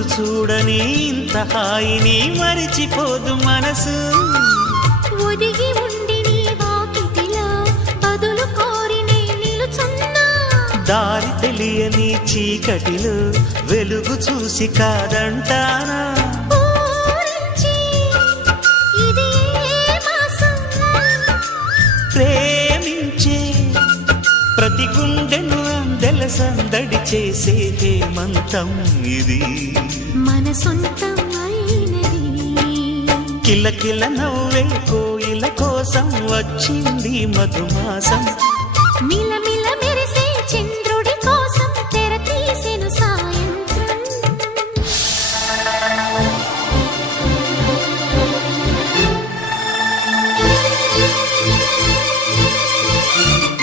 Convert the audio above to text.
రోజు చూడని ఇంత హాయిని మరిచిపోదు మనసు. ఒదిగి ఉండి నీ వాకిటిలో బదులు కోరి నే నిలుచున్నా. దారి తెలియని చీకటిలో వెలుగు చూసి కాదంటానా. ఊరించి ఇది ఏ మాసం? ప్రేమించే ప్రతి గుండెను అందెల సందడి చేసే హేమంతం ఇది. మన సొంతం అయినది. కిలకిల నవ్వే కోయిల కోసం వచ్చింది మధుమాసం. మిలమిల